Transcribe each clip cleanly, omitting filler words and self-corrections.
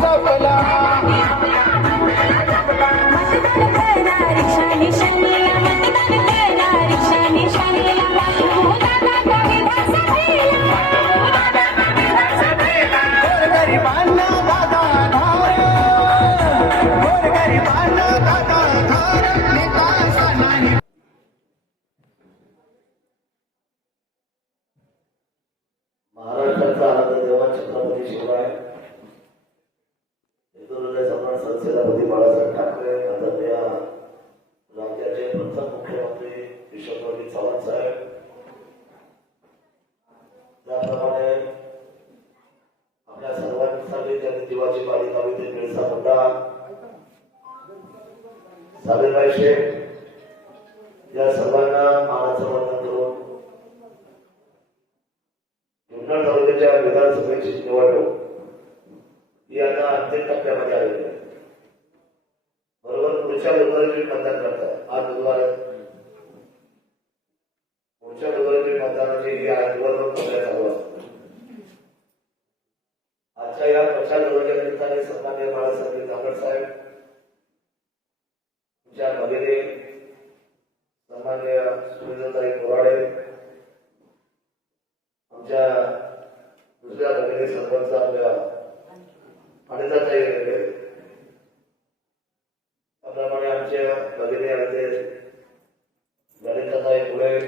जपला गोरगरिबांना दादा धार, गोरगरिबांना दादा धार, विकास नाही. महाराष्ट्राचा आराध्य दैवत छत्रपती शिवराय, हिंदू हृदय सम्राट संस्थेपती बाळासाहेब ठाकरे, आदरणीय राज्याचे प्रथम मुख्यमंत्री यशवंतराव चव्हाण साहेब, त्याप्रमाणे आपल्या सर्वांसाठी त्यांनी जीवाची बाळी लावली ते बिरसा मुंडा, साबिरबाई शेख या सर्वांना मानाचं वंदन करून जुन्नर तालुक्याच्या विधानसभेची निवडणूक ही आता अंतिम टप्प्यामध्ये आलेली आहे. बरोबर पुढच्या बुधवारी तुम्ही मतदान करताय. आज बुधवार आहे. पुढच्या बुधवारी तुम्ही मतदानाची ही आज निवडणूक प्रक्रिया चालू असते. आजच्या या प्रचार दौऱ्याच्या निमित्ताने सन्माननीय बाळासाहेब ठाकरे साहेब, तुमच्या भगिनी सन्माननीय सुरेंद्रताई बोराडे, आमच्या दुसऱ्या भगिनी सरपंच आपल्या अनिताताई रेल्वे, त्याप्रमाणे आमच्या भगिनी आहेत ललिताताई पुढे,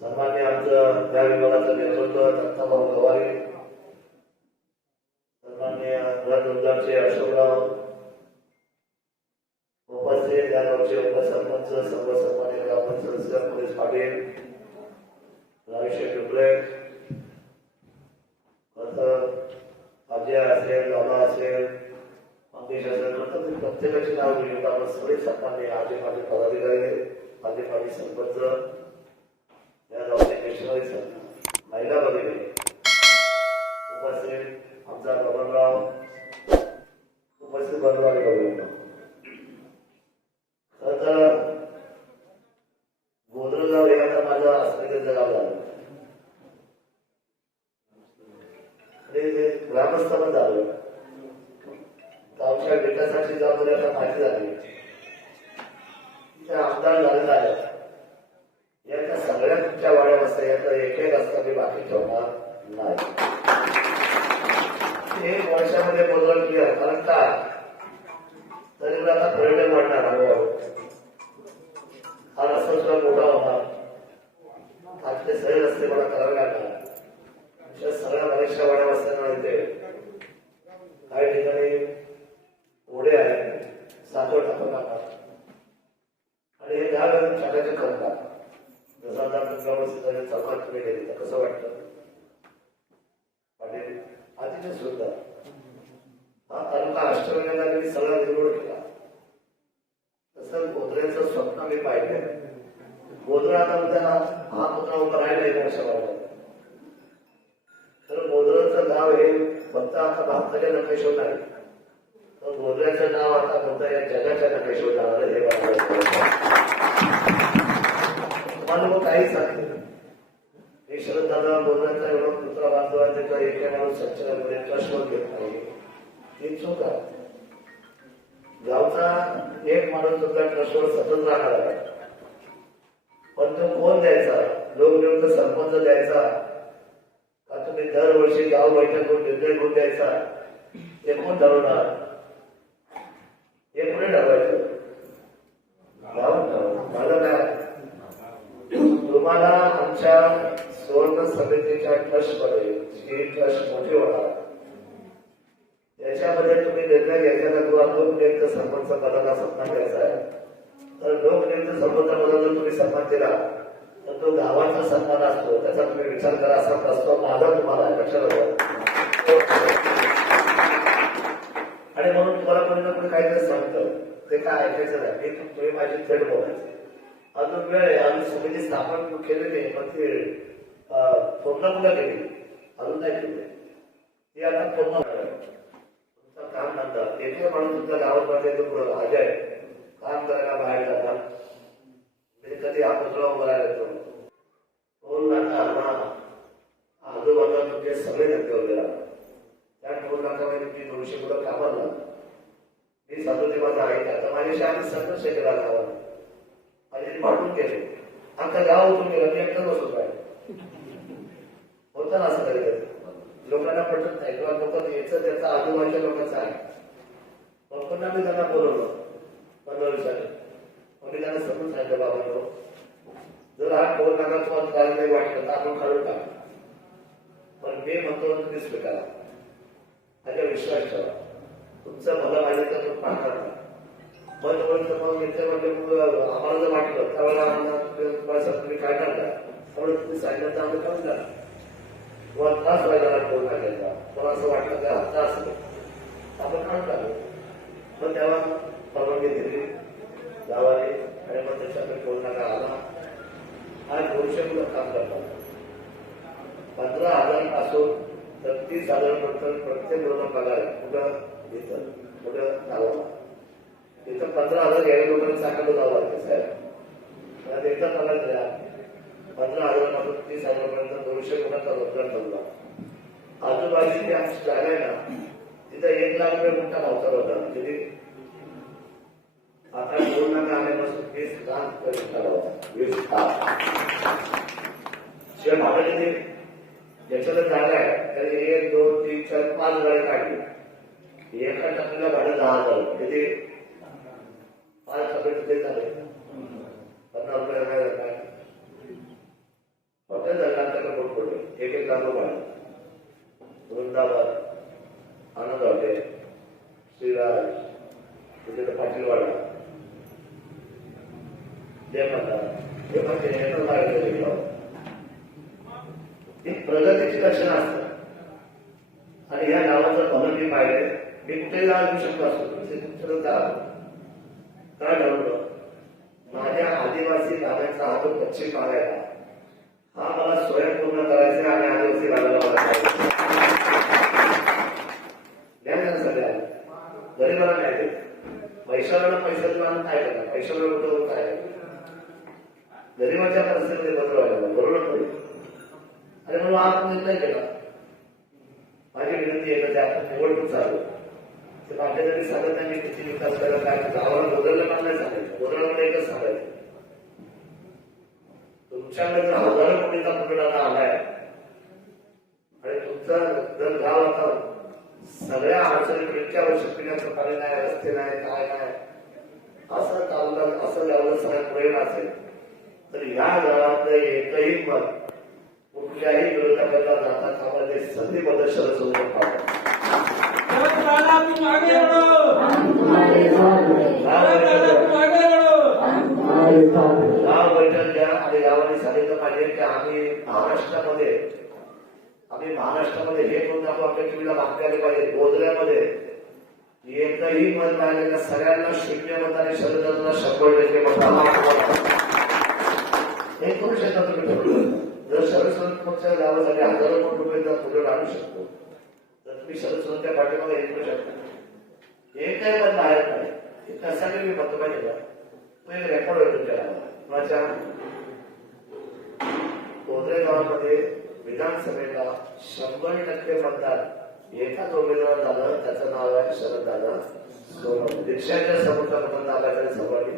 सन्मान्य आमचं त्या विभागाचं नेतृत्व दत्ताभाऊ गवारी, सन्मान्य रणुद्धाचे अशोकराव उपस्थित, या गावचे उपसरपंच, सर्व सन्मान्य ग्रामपंचायत सदस्य पोलीस पाटील, डुबळे, अजय असेल, बाबा असेल, मंगेश असेल, प्रत्येकाची नाव घेऊन आपण सगळे सन्मान्य आजी माझे पदाधिकारी, माझे माझे सरपंच, या गावचे मिशनरी महिला भगिनी उपस्थित, आमचा बबनराव उपस्थित, बबनराव भगिनी. खरं गोदरगाव हे आता माझं अस्मितेचं गाव झालं आणि ग्रामस्थ पण झालं. गावच्या विकासाची जबाबदारी आता माहिती झाली, त्या आमदार झाले झाल्या. याच्या सगळ्या तुमच्या वाड्या वाजता याचा एक रस्ता मी बाकी ठेवणार नाही. एक वर्षामध्ये बदल क्लिअर. कारण का तरी आता पर्यटन वाढणार, हा रस्ता सुद्धा मोठा होणार. आजचे सगळे रस्ते मला करावे लागणार. सगळ्या बऱ्याचशा वाड्या वस्त्यांना येते. काही ठिकाणी ओढे आहेत, साखर टाकून लागणार आणि हे 10 घालून टाकायचे करतात. जसा तुमच्या चौकात तुम्ही गेली तर कसं वाटतं पाटील? अतिशय सुद्धा हा तालुका अष्टविनायकाने मी सगळा निर्मूळ केला. तसं गोदरेचं स्वप्न मी पाहिलं. गोदरा आता उद्या हा पुतळा उभा राहिला 1 वर्षावर. तर गोदरचं नाव हे फक्त आता भारताच्या नकाशावर नाही, तर गोदऱ्याचं नाव आता फक्त या जगाच्या नकाशावर जाणार हे तुम्हाला मग काही सांगेल. हे शरद दादा गोदऱ्याचा एवढा पुतळा बांधला, त्याचा एका माणूस संचालकाकडे कष्ट घेत नाही, ही चूक आहे. गावचा एक माणूस तुमच्या ट्रस्टवर सतत राहणार आहे, पण तो कोण द्यायचा? लोकनियुक्त सरपंच द्यायचा का तुम्ही दरवर्षी गाव बैठक करून निर्णय करून द्यायचा? हे कोण ठरवणार? हे कोणी ठरवायचं? मला काय तुम्हाला आमच्या सुवर्ण समितीच्या ट्रस्टमध्ये जी ट्रस्ट मोठी होणार त्याच्यामध्ये तुम्ही निर्णय घ्यायचा का तुम्हाला लोकनियुक्त सरपंच पदाला सन्मान द्यायचा आहे? तर लोकनियुक्त सरपंच पदाला जर तुम्ही सन्मान दिला तर तो गावाचा सन्मान असतो, त्याचा तुम्ही विचार करा. असा प्रस्ताव माझा तुम्हाला लक्षात आणि म्हणून तुम्हाला कोणी ना कोणी काहीतरी सांगतं, ते काय ऐकायचं नाही. मी तुम्ही माझी थेट बोलायचे. अजून वेळ आहे, अजून समिती स्थापन केलेली, पण ती पूर्ण केली अजून नाही केली. ती आता पूर्ण तुमचा काम धंदा एक माणूस तुमच्या गावात पडले पुढं अजय काम करायला बाहेर जातात. कधी आपण उभं राहिलो टोल नाका आजूबाजूला तुमचे सगळे धंदे वगैरे त्या टोल थोडीशी मुलं कामाला मी सांगतो ते माझा आहे आता माझ्याशी आम्ही संघर्ष केला गावात आणि पाठवून केले आमचं गाव उठून गेलं मी एकटं बसून राहिलो होतं ना असं कधी लोकांना पटत नाही किंवा लोक याचं त्याचा आजूबाजूच्या लोकांचा आहे मग पुन्हा मी त्यांना बोलवलं 15 दिवसांनी मग मी त्यांना समजून सांगितलं बाबांनो जर हा फोन नका तुम्हाला काय नाही वाटलं तर आपण काढून टाका पण मी म्हणतो तुम्ही स्वीकारा माझ्या विश्वास ठेवा तुमचं मला माहिती तर तुम्ही पाहणार नाही मग इथे म्हणजे आम्हाला जर वाटलं त्यावेळेला तुम्ही काय करता त्यामुळे तुम्ही सांगितलं तर आम्ही काढून टाका किंवा त्रास व्हायला फोन टाकायचा मला असं वाटलं की आता असं आपण काढून टाकू मग तेव्हा परवानगी दिली गावाने आणि मग त्याच्याकडे फोन टाका आला आणि 200 मुलं काम करतात 15,000 पासून तर 30,000 नंतर प्रत्येक मुलं पगार कुठं इथं कुठं गावाला इथं 15,000 घ्यायला लोकांना सांगायला जावं लागतं साहेब एकदा पगार द्या 15,000 पासून 30,000 पर्यंत 200 मुलांचा रोजगार ठेवला आजूबाजूची जी आमची जागा आहे ना तिथं 1 लाख रुपये मोठा भावचा होता म्हणजे आता 2 लाख आल्यापासून 20 लाख होता 20 लाख शिवाय भागामध्ये ज्याच्याला जागा आहे त्याने 1 2 3 4 5 गाड्या काढली एका टप्प्याला भाडं 10,000 किती 5 टप्पे तिथे झाले 50 रुपये काय हॉटेल झालं पोट पडलं 1 लाख भाडं वृंदावन आनंद हॉटेल श्रीराज तिथे पाटीलवाडा हे म्हणजे एक प्रगतीची लक्षणं असतात आणि ह्या गावाचं भलं मी पाहिजे मी कुठेही गाव घेऊ शकतो असतो काय ठरवलं माझ्या आदिवासी गावाचा हा जो पश्चिम भाग आहे हा मला स्वयंपूर्ण करायचा आणि आदिवासी गावाला सगळ्या गरीबाला नाही देत पैशाला पैशाचं मान काय करणार पैशाला कुठं काय गरीबाच्या परिस्थितीमध्ये बदल व्हायला बरोबर नाही आणि म्हणून हा निर्णय केला माझी विनंती आहे की आपण निवडणूक चालू ते माझ्या जरी सांगत नाही किती विकास करायला काय गावाला गोदरला पण नाही सांगायचं गोदरला एकच सांगायचं तुमच्याकडे जर हजारो कोटीचा पुरवठा आलाय आणि तुमचं जर गाव आता सगळ्या अडचणी इतक्या वर्ष पिण्याचं पाणी नाही रस्ते नाही काय नाही असं चाललं असं गावाला सगळ्यात प्रेरणा असेल तर या गावातलं एकही मत कुठल्याही विरोधकाला जाता कामा ते संधीबद्ध शरद सोडून गाव बैठक द्या आणि गावाने सांगितलं पाहिजे की आम्ही महाराष्ट्रामध्ये हे करून आपण आपल्या टीव्हीला बातमी आली पाहिजे गोंधळ्यामध्ये एकही मत राहिलेल्या सगळ्यांना 0 मताने शरदला 100% मत हे करू शकता तुम्ही जर शरद पक्षाच्या गावासाठी हजारो कोटी रुपयाचा पुढे आणू शकतो तर तुम्ही शरद त्या पाठीमागे हे करू शकता एकही मत बाहेर नाही त्यासाठी मी म्हणतो पाहिजे का तो एक रेकॉर्ड आहे तुमच्या गावात माझ्या गोंधळे गावामध्ये विधानसभेला 100% मतदान एकाच उमेदवार झालं त्याचं नाव आहे शरददादा सोनवणे दीक्षाच्या समोरचा मतदान आल्याच्या सभागी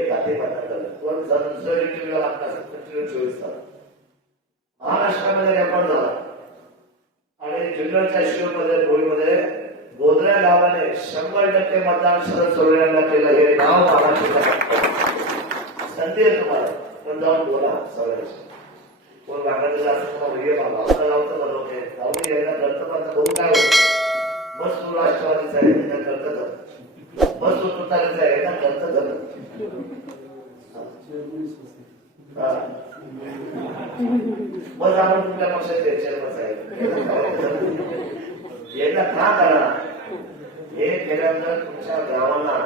एक हाती मतदान झालं पण जर इंटरव्ह्यू लागला असेल 24 तास महाराष्ट्रामध्ये रेकॉर्ड झाला आणि जुन्नरच्या शिवमध्ये भोईमध्ये गोंधळ्या गावाने 100% मतदान शरद सोनवणेंना केलं हे नाव महाराष्ट्रात संधी आहे तुम्हाला पण जाऊन बोला सगळ्यांशी कोण गावाचं असं तुम्हाला हे बाबा आपलं गावचं बनवते गावणी यायला कर्तव्याचं बघून काय होतं बस तू राष्ट्रवादीचा आहे त्यांना कर्तव्य बस तू तुतारीचा आहे त्यांना कर्तव्य बस आपण कुठल्या पक्षाचे चेअरमन साहेब याला का करा हे केल्यानंतर तुमच्या गावाला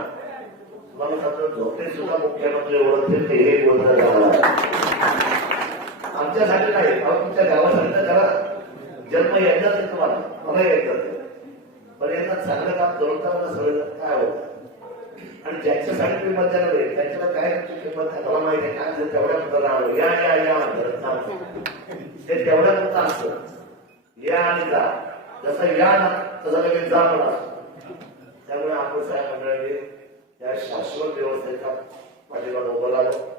तुम्हाला समजा झोपडे सुद्धा मुख्यमंत्री ओळखतील की हे गोंधळ गावाला आमच्यासाठी नाही तुमच्या गावासाठी तर करा जन्म एकदाच आहे तुम्हाला मला एकदाच आहे पण एकदा चांगलं काम करून मला सगळं काय होतं आणि ज्यांच्यासाठी तुम्ही मत द्यायला पाहिजे त्यांच्याला काय तुमची किंमत आहे मला माहिती आहे काय तेवढ्या पुढे राहणं या ते तेवढ्या पुरतं असतं या आणि जा जसा या ना तसा लगेच जा पण असतो. त्यामुळे आपण साहेब मंडळाने या शाश्वत व्यवस्थेचा पाठीमागे उभं राहिलो.